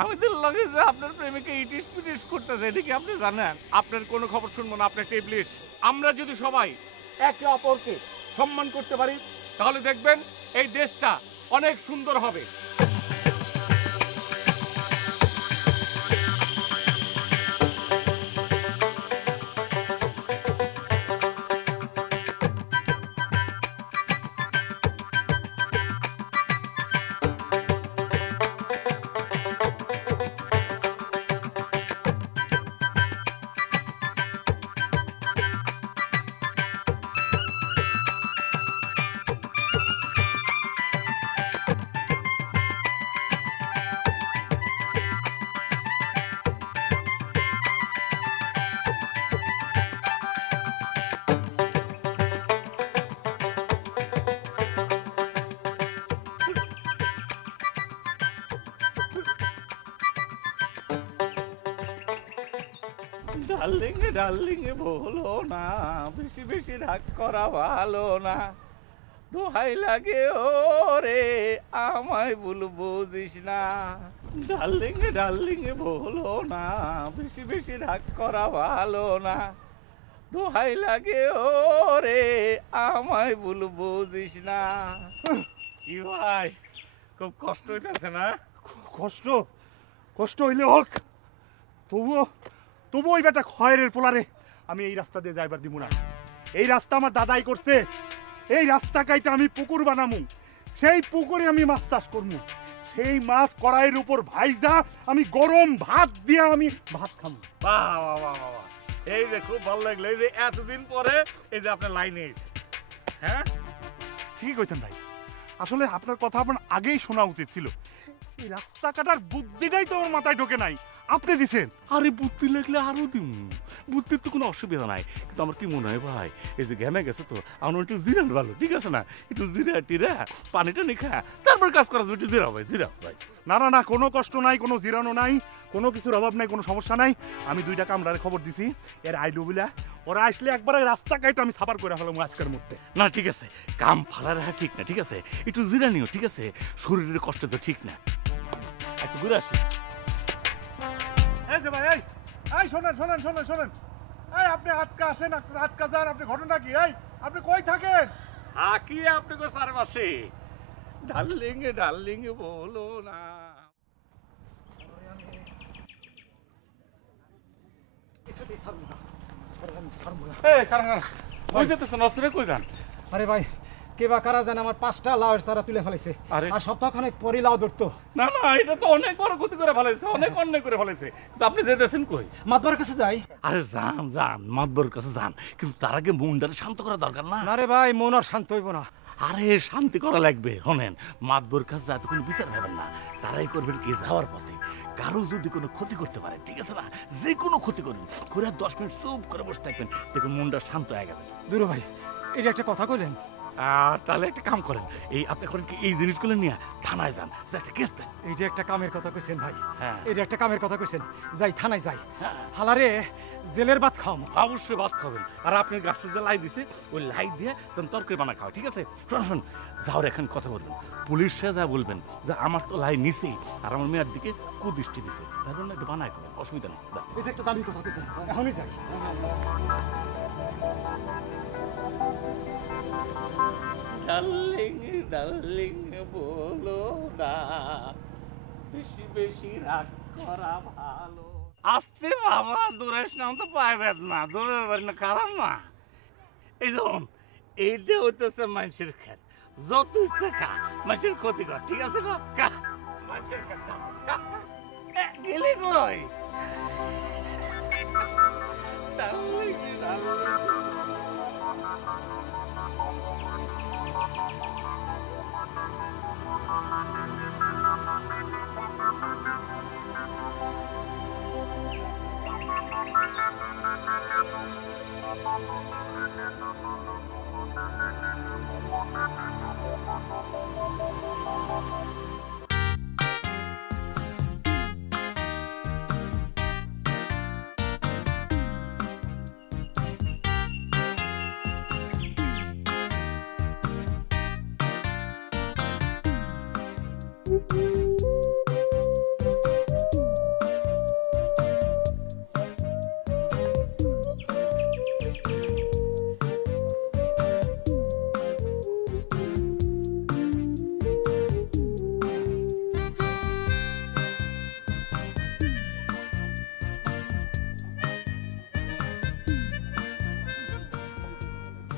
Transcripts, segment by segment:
আমি তো লাগে যে আপনার প্রেমিকা ইটিস পিটিস করতেছে, এটা কি আপনি জানেন? আপনার কোনো খবর শুনবো না, আপনার একটা ইবলিশ। আমরা যদি সবাই একে অপরকে সম্মান করতে পারি তাহলে দেখবেন এই দেশটা অনেক সুন্দর হবে। ডার্লিং ডার্লিং বলো না, বেশি বেশি রাগ করা ভালো না। দোহাই লাগে ওরে আমায় ভুল বুঝিস না। ডার্লিং ডার্লিং বলো না, বেশি বেশি রাগ করা ভালো না। দোহাই লাগে ওরে আমায় ভুল বুঝিস না। কি ভাই, খুব কষ্ট হইতেছে না? কষ্ট কষ্ট হইলে হোক, তবুও তবু ওই বেটা খয়ের পোলারে আমি এই রাস্তা দিয়ে যাইবার দিব না। এই রাস্তা আমার দাদাই করছে, এই রাস্তা কাইটা আমি পুকুর বানামু, সেই পুকুরে আমি মাছ চাষ করবো, সেই মাছ কড়াইয়ের উপর ভাইজা আমি গরম ভাত দিয়ে আমি ভাত খাবো। বাহ বাহ বাহ বাহ, এই যে খুব ভালো লাগলো, এই যে এতদিন পরে এই যে আপনার লাইনে এসে। হ্যাঁ ঠিকই কইছেন ভাই, আসলে আপনার কথা আমার আগেই শোনা উচিত ছিল। এই রাস্তা কাটার বুদ্ধিটাই তো আমার মাথায় ঢোকে নাই, আপনি দিছেন। আরে বুদ্ধি লাগলে আরো দিন, বুদ্ধির তো কোনো অসুবিধা নাই। কিন্তু আমার কি মনে হয় ভাই, এই যে ঘেমে গেছে তো আমার একটু জিরান ভালো, ঠিক আছে না? একটু জিরা টিরা পানিটা নিখা তারপর কাজ করা যাবে। একটু জিরা ভাই, জিরা ভাই। না না না, কোনো কষ্ট নাই, কোনো জিরানো নাই, কোনো কিছুর অভাব নাই, কোনো সমস্যা নাই। আমি দুইটা কামরারে খবর দিছি, এর আইডু বিলা ওরা আসলে একবারে রাস্তা কাইটা আমি সাফার করে ফেলাম আজকের মধ্যে। না ঠিক আছে, কাম ফালা রাখা ঠিক না, ঠিক আছে? একটু জিরা নিও, ঠিক আছে? শরীরের কষ্ট তো ঠিক না, একটু ঘুরে আসি। এই যে ভাই, এই শোনেন শোনেন শোনেন শোনেন, এই আপনি আটকা আসেন, আটকা যান, আপনি ঘটনা কি? এই আপনি কই থাকেন? কি আপনি কো সার মাসে ডার্লিং ডার্লিং বলো না। কই যেতেছেন? অস্ত্রে কই যান? আরে ভাই, কে বা কারা জানে আমার 5টা লাউয়ের চারা তুলে ফেলাইছে, আরে। আর সপ্তাহখানেক পরই লাউ ধরতো। না না, এটা তো অনেক বড় ক্ষতি করে ফেলেছে, অনেক অন্যায় করে ফেলেছে। কিন্তু আপনি যেতেছেন কই? মাতবার কাছে যাই। আরে যান যান, মাতবর কাছে যান, কিন্তু তার আগে মনটারে শান্ত করা দরকার না? না রে ভাই, মন আর শান্ত হইব না। আরে শান্তি করা লাগবে। শোনেন, মাতবর কাছে যায় তো কোনো বিচার পাবেন না, তারাই করবেন কি যাওয়ার পথে কারো যদি কোনো ক্ষতি করতে পারে, ঠিক আছে না? যে কোনো ক্ষতি করবেন করে 10 মিনিট চুপ করে বসে থাকবেন, দেখুন মনটা শান্ত হয়ে গেছে। দুরু ভাই, এটা একটা কথা কইলেন। তাহলে একটা কাম করেন, এই আপনি করেন কি, এই জিনিসগুলো নিয়ে থানায় যান, যে একটা কেস দেন। এইটা একটা কামের কথা কইছেন ভাই, হ্যাঁ। এটা একটা কামের কথা কইছেন। যাই থানায় যাই, হ্যাঁ। হালারে জেলের ভাত খাও। অবশ্যই ভাত খাবেন, আর আপনার গাছের যে লাই দিছে ওই লাই দিয়ে যেন তরকারি বানা খাওয়া, ঠিক আছে? শোন, যাওয়ার এখন কথা বলবেন, পুলিশে যা বলবেন যে আমার তো লাই নিছেই আর আমার মেয়ের দিকে কুদৃষ্টি দিছে, তারপর না একটু বানায় খাবেন, অসুবিধা নেই। যা। এটা একটা দাবি কথা কইছেন, এখনই যাই। ডার্লিং ডার্লিং বলো না, বেশি বেশি রাগ করা ভালো। আস্তে বাবা, দূরের নাম তো পাইবেন না, দূরের বাড়ি না খারাপ না। এই যেমন এইটা হইতেছে মানুষের ক্ষেত, যত ইচ্ছে খা, মানুষের ক্ষতি কর, ঠিক আছে না? খা, মানুষের ক্ষেত খা। গেলি কই? ডার্লিং ডার্লিং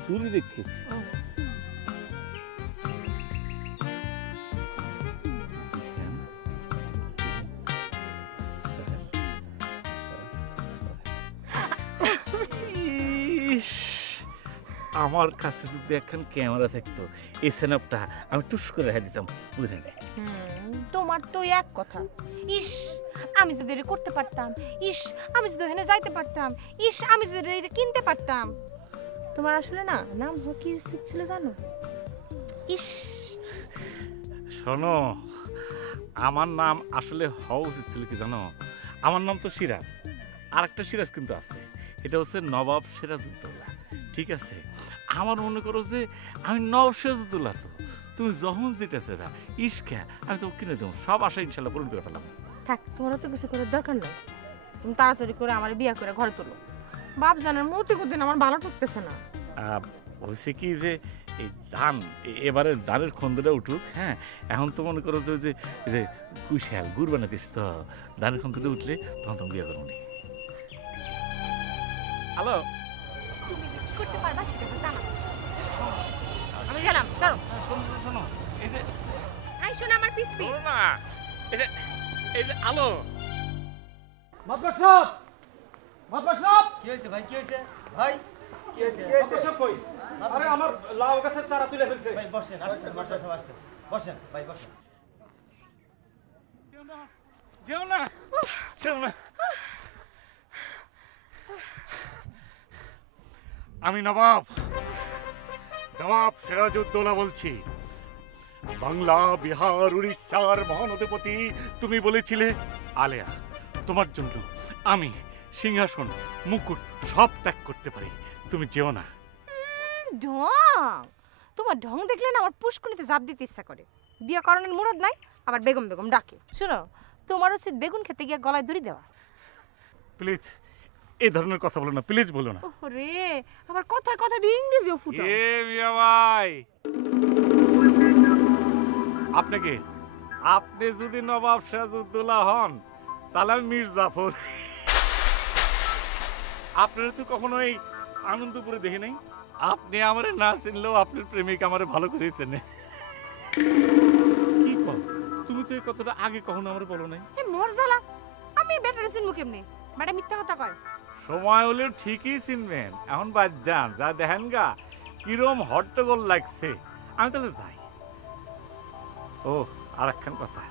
চুরি দেখেছি। ইস, আমার কাছে যদি এখন ক্যামেরা থাকতো এই স্ন্যাপটা আমি টুস করে রেখে দিতাম, বুঝলেন? তোমার তো এক কথা, ইস আমি যদি এটা করতে পারতাম, ইস আমি যদি ওখানে যাইতে পারতাম, ইস আমি যদি এটা কিনতে পারতাম। তোমার আসলে না নাম কি উচিত ছিল জানো? ইস শোনো, আমার নাম আসলে হওয়া উচিত ছিল কি জানো? আমার নাম তো সিরাজ, আর একটা সিরাজ কিন্তু আছে, এটা হচ্ছে নবাব সিরাজউদ্দৌলা। ঠিক আছে, আমার মনে করো যে আমি নবাব সিরাজউদ্দৌলা, তো তুমি যখন যেটা চাইবা ইস্কা আমি তো কিনে দেবো, সব আশা ইনশাল্লাহ পূরণ করে ফেলাম। থাক, তোমার তো কিছু করার দরকার নেই, তুমি তাড়াতাড়ি করে আমার বিয়ে করে ঘরে তোলো। বাপ জানার মতি দিন আমার ভালো ঠকতেছে না। হয়েছে কি যে এই ধান এবারে ধানের খন্দটা উঠুক, হ্যাঁ এখন তো মনে করো যে যে কুশাল গুড় বানাতিস, তো ধানের খন্দটা উঠলে তখন তুমি বিয়ে করবো। হ্যালো, তুমি যে কি করতে পারবা সেটা জানা, আমি গেলাম। চলো শোনো, এই যে আই শোনো আমার পিস পিস না, এই যে আলো। মাতবার সাহেব, মাতবার সাহেব, কি হয়েছে ভাই? কি হয়েছে ভাই? কি হয়েছে? মাতবার সাহেব কই? আরে আমার লাউ গাছের চারা তুলে ফেলছে। ভাই বসেন, আসছেন, মাস্টার সাহেব আসতেছে। বসেন ভাই, বসেন। যেও না, যেও না। আমি নবাব সিরাজউদ্দৌলা বলছি। বাংলা, বিহার, উড়িষ্যার মহানদীপতি তুমি বলেছিলে আলেয়া, তোমার জন্য আমি সিংহাসন, মুকুট সব ত্যাগ করতে পারি, তুমি যেও না। ঢং, তোমার ঢং দেখলে না আমার পুষ্কুনিতে জাপ দিতে ইচ্ছা করে। বিয়ে করানোর মুরদ নাই, আবার বেগম বেগম ডাকে। শোনো, তোমার উচিত বেগুন খেতে গিয়ে গলায় দড়ি দেওয়া। প্লিজ এই ধরনের কথা বলো না, প্লিজ বলো না। ওরে আবার কথায় কথায় দিয়ে ইংরেজিও ফুটাও। এ মিয়া ভাই, আপনাকে, আপনি যদি নবাব সিরাজউদ্দৌলা হন তাহলে আমি মীর জাফর। আপনারা তো কখনো এই আনন্দপুরে দেখে নাই, আপনি আমারে না চিনলেও আপনার প্রেমিক আমারে ভালো করে চেনে। কি কও, তুমি তো এই কথাটা আগে কখনো আমারে বলো নাই। এ মোর জ্বালা, আমি বেটারে চিনবো কেমনে? ম্যাডাম মিথ্যা কথা কয়। সময় হলে ঠিকই চিনবেন, এখন বাদ যান, যা দেখেন গা কিরম হট্টগোল লাগছে। আমি তাহলে যাই। ও আর একখান কথা,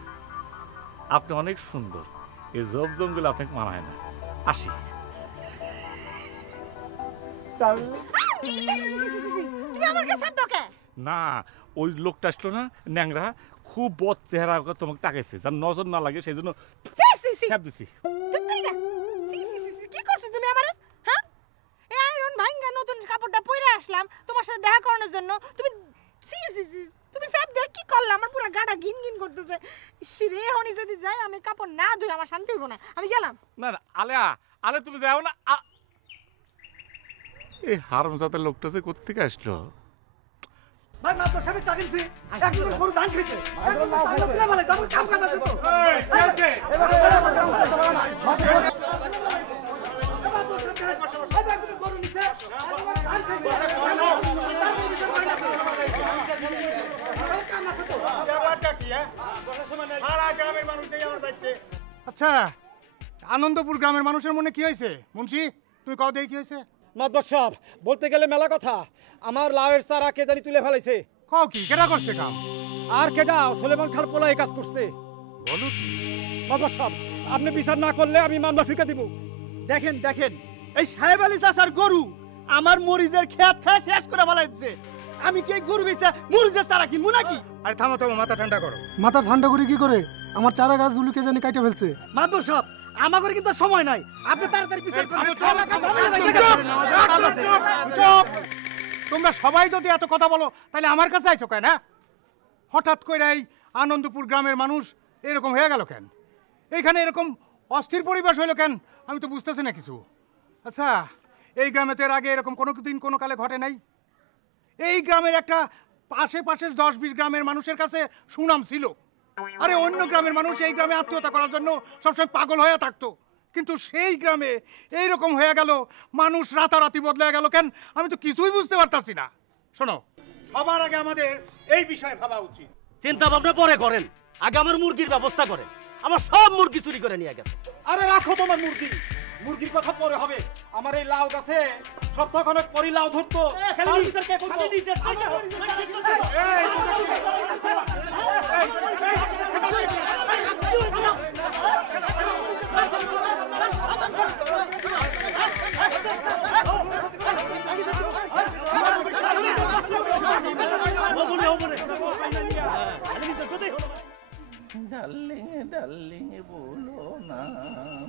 আপনি অনেক সুন্দর, এই জব জঙ্গল আপনাকে মানায় না। আসি। তুমি আমার কাছে হাত দাও কে? না, ওই লোকটা আসলো না ন্যাংরা, খুব বদ চেহারা তোমাকে তাকাইছে, যার নজর না লাগে সেই জন্য ছ্যাপ দিছি। কি করছো তুমি আমারে? হ্যাঁ, এই আয়রন ভাঙ্গা নতুন কাপড়টা পরে আসলাম তোমার সাথে দেখা করানোর জন্য, তুমি তুমি সব দেখ কি করলা? আমার পুরো গাটা গিন গিন করতেছে। শিরে হনি যদি যাই আমি কাপড় না ধুই আমার শান্তি হইব না, আমি গেলাম। না না আলেয়া, আলে তুমি যাও না। এই হারামজাদা লোকটা যে কোত্থেকে আসলো? ভাই মাস্টার সাহেব টাকিনছি, একজন গরু ধান খেয়েছে। একজন ধান তুলে ফেলে, তারপর কাম কাজ আছে তো। এই কি আছে? গরু নিছে, ধান খাইছে। আচ্ছা, আনন্দপুর গ্রামের মানুষের মনে কি হয়েছে মুন্সি? তুমি কও দেখি কি হয়েছে? মাতবার সাহেব, বলতে গেলে মেলা কথা। আমার লাউয়ের চারা কে জানি তুলে ফেলাইছে। কও কি কেডা করছে কাম? আর কেডা? সুলেমান খান পোলা এই কাজ করছে। বলো কি? মাতবার সাহেব, আপনি বিচার না করলে আমি মামলা ঠিকা দিব। দেখেন দেখেন, এই সাহেব আলী চাচার গরু আমার মরিচের খেত খায় শেষ করে ফেলাইছে। আমি কি এই গরু বেচে মরিচের চারা কিনবো নাকি? আরে থামো থামো, মাথা ঠান্ডা করো। মাথা ঠান্ডা করে কি করে? আমার চারা গাছগুলোকে জানি কাটে ফেলছে। মাদুর সব আমাদের কিন্তু সময় নাই, আপনি তাড়াতাড়ি বিচার করেন। চুপ! তোমরা সবাই যদি এত কথা বলো তাহলে আমার কাছে আইছো কেন? হঠাৎ করে এই আনন্দপুর গ্রামের মানুষ এরকম হয়ে গেল কেন? এইখানে এরকম অস্থির পরিবেশ হইলো কেন? আমি তো বুঝতেছি না কিছু। আচ্ছা, এই গ্রামে তো এর আগে এরকম কোনো দিন কোনো কালে ঘটে নাই। এই গ্রামের একটা আশেপাশের 10-20 গ্রামের মানুষের কাছে সুনাম ছিল। আরে অন্য গ্রামের মানুষ এই গ্রামে আত্মীয়তা করার জন্য সবসময় পাগল হয়ে থাকতো। কিন্তু সেই গ্রামে এইরকম হয়ে গেল, মানুষ রাতারাতি বদলে গেল কেন? আমি তো কিছুই বুঝতে পারতাছি না। শোনো, সবার আগে আমাদের এই বিষয়ে ভাবা উচিত। চিন্তা ভাবনা পরে করেন, আগে আমার মুরগির ব্যবস্থা করেন। আমার সব মুরগি চুরি করে নিয়ে গেছে। আরে রাখো তোমার মুরগি, মুরগির কথা পরে হবে। আমার এই লাউ গাছে সপ্তাহখানেক পরই লাউ ধরতো। তার বিচার কে করবো? ডার্লিং ডার্লিং বলো না,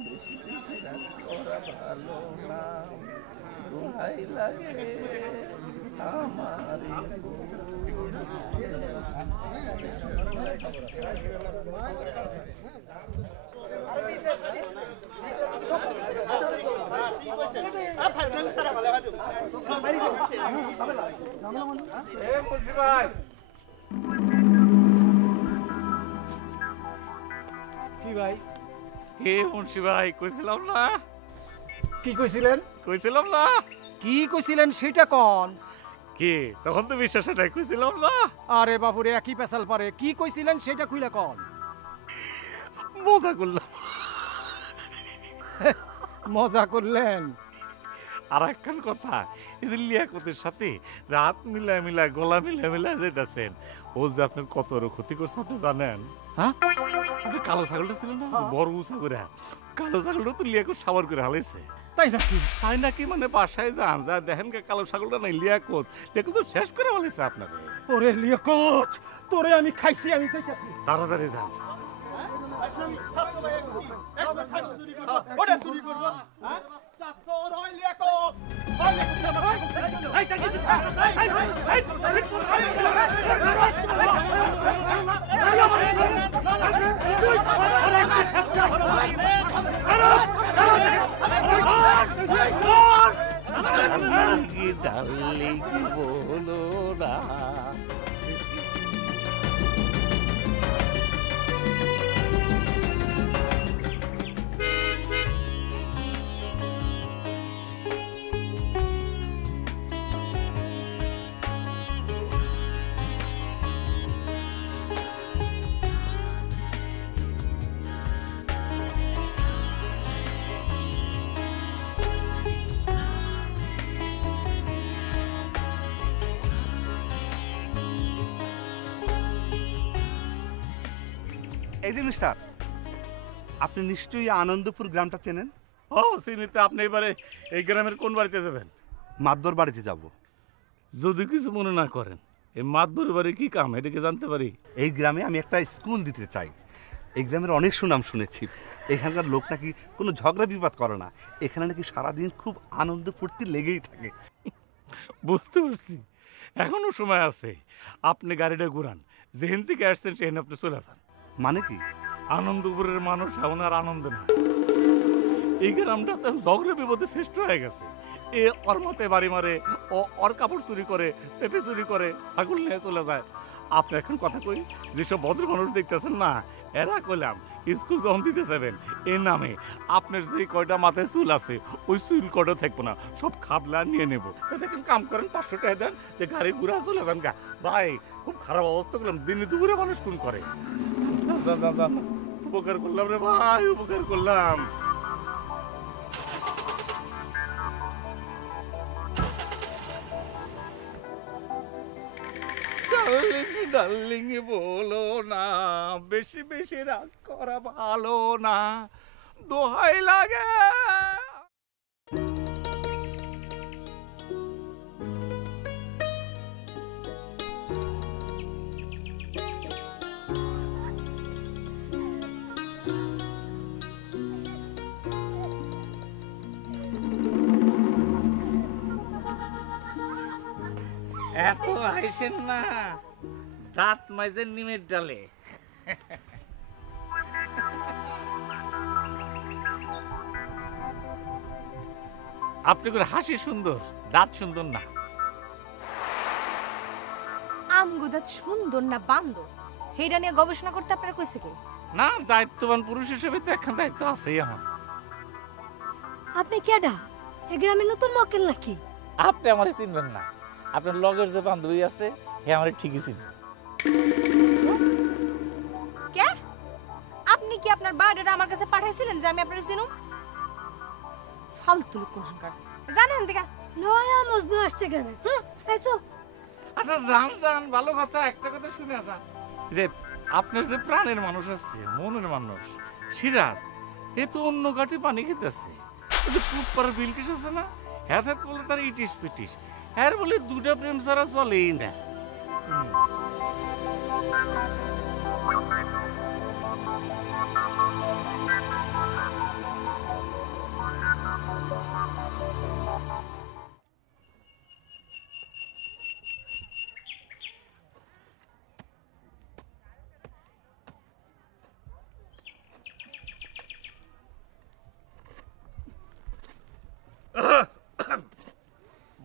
বেশি বেশি রাগ করা ভালো না, দোহাই লাগে আমার। কি ভাই? কে মুন্সি ভাই? কইছিলাম না। কি কইছিলেন? কইছিলাম না। কি কইছিলেন সেটা কোন? কে তখন তো বিশ্বাস নাই, কইছিলাম না। আরে বাবুরে একই পেশাল পারে। কি কইছিলেন সেটা কইলা কোন? মজা করলাম। মজা করলেন? আর একখান কথা, এই যে লিয়াকতের সাথে যে হাত মিলায় মিলায় গলা মিলায় মিলায় যেতেছেন, ও যে আপনার কত ক্ষতি করছে আপনি জানেন? হ্যাঁ, আপনি কালো ছাগলটা ছিল না, বড় উঁচা করে, কালো ছাগলটা তো লিয়াকত সাবার করে হালাইছে। তাই নাকি? তাই নাকি? মানে বাসায় যান, যা দেখেন কালো ছাগলটা নাই, লিয়াকত লিয়াকত তো শেষ করে হালাইছে আপনাকে। ওরে লিয়াকত, তোরে আমি খাইছি, আমি যাইতাছি। তাড়াতাড়ি যান। ডার্লিং বলো না। এই যে মিস্টার, আপনি নিশ্চয়ই আনন্দপুর গ্রামটা চেনেন? ও চিনিতে। আপনি এবারে এই গ্রামের কোন বাড়িতে যাবেন? মাদবর বাড়িতে যাব। যদি কিছু মনে না করেন, এই মাতবর বাড়ি কি কাম এটাকে জানতে পারি? এই গ্রামে আমি একটা স্কুল দিতে চাই। এই গ্রামের অনেক সুনাম শুনেছি। এখানকার লোক নাকি কোনো ঝগড়া বিবাদ করে না। এখানে নাকি সারাদিন খুব আনন্দ ফুর্তি লেগেই থাকে। বুঝতে পারছি, এখনো সময় আছে। আপনি গাড়িটা ঘুরান, যেখান থেকে আসছেন সেখানে আপনি চলে যান। মানে কি? আনন্দপুরের মানুষ এমন আর আনন্দ না। এই গ্রামটা তো ঝগড়া বিপদে শ্রেষ্ঠ হয়ে গেছে। এ ওর মতে বাড়ি মারে, ও ওর কাপড় চুরি করে, পেঁপে চুরি করে, ছাগল নিয়ে চলে যায়। আপনি এখন কথা কই, যেসব ভদ্র মানুষ দেখতেছেন না, এরা কইলাম স্কুল যখন দিতে যাবেন এর নামে আপনার যে কয়টা মাথায় চুল আছে ওই চুল কয়টা থাকবো না, সব খাবলা নিয়ে নেব। দেখেন কাম করেন, 500 টাকা দেন, যে গাড়ি ঘুরা চলে যান গা। ভাই খুব খারাপ অবস্থা করলাম, দিনে দুপুরে মানুষ কোন করে। উপকার করলাম রে ভাই, উপকার করলাম। ডার্লিং ডার্লিং বলো না, বেশি বেশি রাগ করা ভালো না, দোহাই লাগে। এত আইসেন না, দাঁত মাইজের নিমের ডালে। আপনি করে হাসি সুন্দর, দাঁত সুন্দর না। আমগো দাঁত সুন্দর না বান্দর, সেইটা নিয়ে গবেষণা করতে আপনারা কইছে কি? না, দায়িত্ববান পুরুষ হিসেবে তো একখান দায়িত্ব আছেই আমার। আপনি কেডা এ গ্রামের নতুন মক্কেল নাকি? আপনি আমারে চিনবেন না, আপনার লগের যে বান্ধবী আছে হে আমারে ঠিকই চিনবে। কে? আপনি কি আপনার বাড়িটা আমার কাছে পাঠাইছিলেন যে আমি আপনার চিনুম? ফালতু লোক কোনখানকার, জানেন দেখা নয়া মজনু আসছে গ্রামে। এই চল। আচ্ছা জান জান, ভালো কথা, একটা কথা শুনে আসা যে আপনার যে প্রাণের মানুষ আছে, মনের মানুষ সিরাজ, এ তো অন্য ঘাটে পানি খেতেছে। কুপার বিলকিস আছে না, হ্যাঁ বলে তার ইটিস পিটিস, হ্যাঁ বলে দুটা প্রেম ছাড়া চলেই না।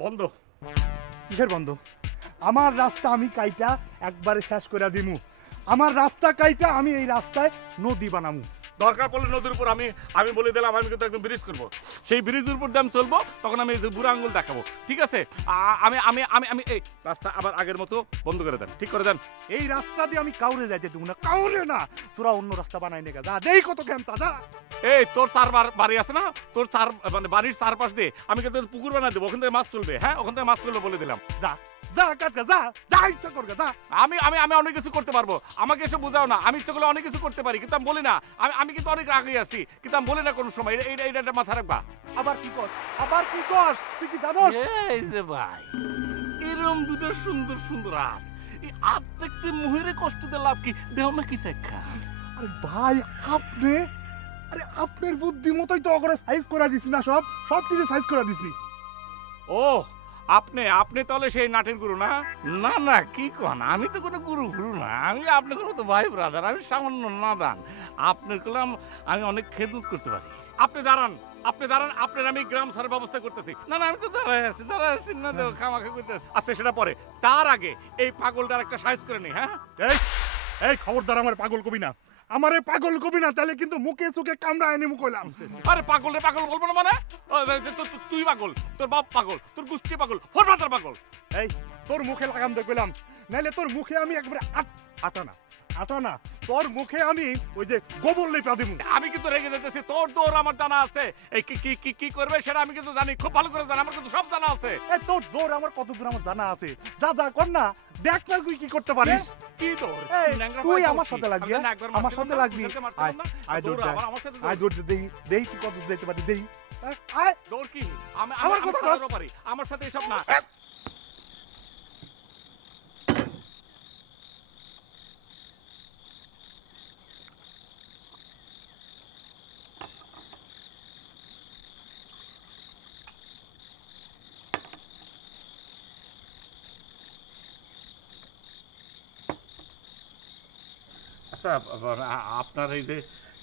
বন্ধ। কিসের বন্ধ? আমার রাস্তা আমি কাইটা একবারে শেষ করে দিমু। আমার রাস্তা কাইটা আমি এই রাস্তায় নদী বানামু। দরকার পড়লে নদীর উপর আমি বলে দিলাম আমি কিন্তু একদম ব্রিজ করবো, সেই ব্রিজের উপর দিয়ে আমি চলবো, তখন আমি এই যে বুড়া আঙ্গুল দেখাবো, ঠিক আছে? আমি আমি আমি আমি এই রাস্তা আবার আগের মতো বন্ধ করে দেন, ঠিক করে দেন। এই রাস্তা দিয়ে আমি কাউরে যাইতে দেবো না, কাউরে না। তোরা অন্য রাস্তা বানাই নেগা, যা দেই কত ঘ্যামতা যা। এই তোর বাড়ি আছে না, তোর মানে বাড়ির চারপাশ দিয়ে আমি কিন্তু পুকুর বানাই দেবো, ওখান থেকে মাছ চলবে। হ্যাঁ, ওখান থেকে মাছ চলবে বলে দিলাম। যা যা কাটকা যা, যা ইচ্ছা করবে যা। আমি আমি আমি অনেক কিছু করতে পারবো, আমাকে এসে বোঝাও না। আমি ইচ্ছা করলে অনেক কিছু করতে পারি, কিন্তু আমি বলি না। আমি কিন্তু অনেক আগে আছি, কিন্তু আমি বলি না কোনো সময়। এইটা মাথা রাখবা। আবার কি কর, আবার কি কর, তুই কি জানোস? এই যে ভাই, এরকম দুটো সুন্দর সুন্দর হাত, এই হাত দেখতে মুহেরে কষ্ট দিয়ে লাভ কি? দেহ না কি শিক্ষা? আরে ভাই আপনি, আরে আপনার বুদ্ধি মতোই তো করে সাইজ করে দিছি না, সব সব কিছু সাইজ করে দিছি। ও আপনি তাহলে সেই নাটের গুরু না? না না, কি কন, আমি তো কোনো গুরু না, আমি আপনার কোনো তো ভাই ব্রাদার, আমি সামান্য নাদান। আপনার কলাম আমি অনেক খেদমত করতে পারি। আপনি দাঁড়ান, আপনার আমি গ্রাম সার ব্যবস্থা করতেছি। না আমি তো দাঁড়াই আছি না, তো খামাখা করতেছি। আচ্ছা সেটা পরে, তার আগে এই পাগলটার একটা সাইজ করে নি। হ্যাঁ এই খবরদার আমার পাগল কবি না, আমারে পাগল কবি না, তাহলে কিন্তু মুখে চোখে কামড়া এনে মুখ হইলাম। আরে পাগল বলবো না মানে? তুই পাগল, তোর বাপ পাগল, তোর গোষ্ঠী পাগল, ফরমাতার পাগল। এই তোর মুখে লাগাম দেখলাম, নাইলে তোর মুখে আমি একবারে আটা না, তোর মুখে আমি ওই যে গোবর লেপা দিমু। আমি কিন্তু রেগে যেতেছি, তোর দৌড় আমার জানা আছে। এই কি করবে সেটা আমি কিন্তু জানি, খুব ভালো করে জানি, আমার কিন্তু সব জানা আছে। এই তোর দৌড় আমার কত দূর আমার জানা আছে, যা কর না, দেখ না তুই কি করতে পারিস। কি দৌড়? তুই আমার সাথে লাগবি, আমার সাথে লাগবি। আয় দৌড় দেই তুই কত যেতে পারি, দেই আয় দৌড়। কি আমার কথা পারি, আমার সাথে এসব না। আচ্ছা আপনার এই যে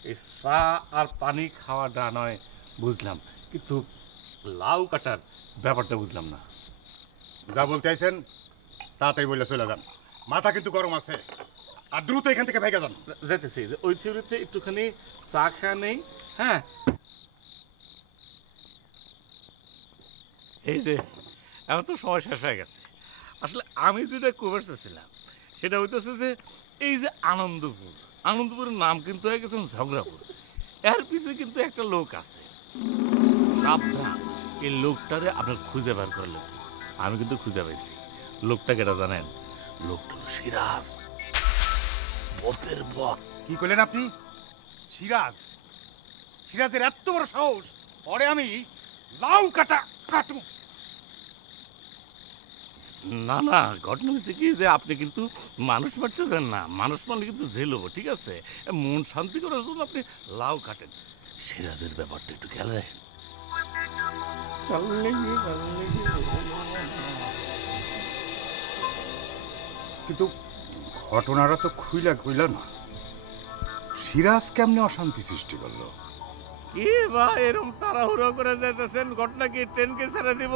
এই চা আর পানি খাওয়াটা নয় বুঝলাম, কিন্তু লাউ কাটার ব্যাপারটা বুঝলাম না। যা বলতে আইছেন তাড়াতাড়ি বলে চলে যান, মাথা কিন্তু গরম আছে, আর দ্রুত এখান থেকে ভেগে যান। যেতেছি যে ওই থিওরিতে একটুখানি চা খাওয়া নেই। হ্যাঁ এই যে এখন তো সময় শেষ হয়ে গেছে। আসলে আমি যেটা কভার চাচ্ছিলাম সেটা হইতেছে যে এই যে আনন্দপুরের নাম কিন্তু হয়ে গেছে ঝগড়াপুর। এর পিছনে কিন্তু একটা লোক আছে, সাবধান, এই লোকটারে আপনার খুঁজে বের করে লাগবে। আমি কিন্তু খুঁজে পাইছি। লোকটা কেটা জানেন? লোকটা হলো সিরাজ, বতের বত। কি করলেন আপনি? সিরাজের এত বড় সাহস, পরে আমি লাউ কাটু। না না, ঘটনা হচ্ছে কি যে আপনি কিন্তু মানুষ মারতেছেন না, মানুষ মারলে কিন্তু জেল হবো, ঠিক আছে? মন শান্তি করার জন্য আপনি লাউ কাটেন। সিরাজের ব্যাপারটা একটু খেয়াল রাখেন। কিন্তু ঘটনাটা তো খুইলা না, সিরাজ কেমনে অশান্তি সৃষ্টি করলো? কি বা এরকম তাড়াহুড়ো করে যেতেছেন? ঘটনা কি ট্রেনকে ছেড়ে দিব?